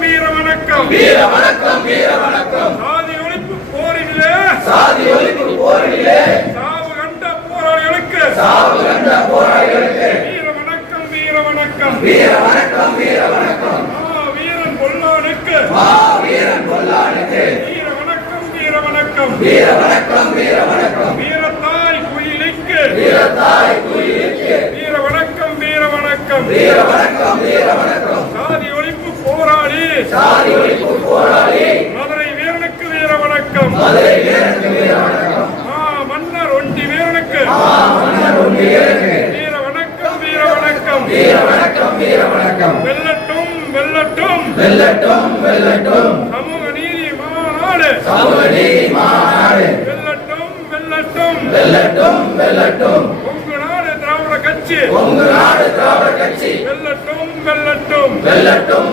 வணக்கம் வீர வணக்கம். வீர வணக்கம் வீர வணக்கம். சாதி ஒழிப்பு போரிலே சாதி ஒழிப்பு போரிலே சாவு கண்ட போராளிகளுக்கு. சாவு கண்ட போராளிகளுக்கு. வீர வணக்கம் வீர வணக்கம். வீர வணக்கம் வீர வணக்கம். வீரன் பொல்லானுக்கு மா வீரன் பொல்லானுக்கு வீர வணக்கம் வீர வணக்கம். வீர வணக்கம் வீர வணக்கம். வீரத்தாய் குயிலிக்கு. வீரத்தாய் குயிலுக்கு. வீர வணக்கம் வீர வணக்கம். வீர வணக்கம் வீர வணக்கம். வீர வணக்கம். வெல்லட்டும் வெல்லட்டும். வெல்லட்டும் வெல்லட்டும். சமூக நீதி மாநாடு. சமூக நீதி மாநாடு. வெல்லட்டும் வெல்லட்டும். வெல்லட்டும் வெல்லட்டும். திராவிட கட்சி. திராவிட கட்சி. வெல்லட்டும் வெல்லட்டும். வெல்லட்டும்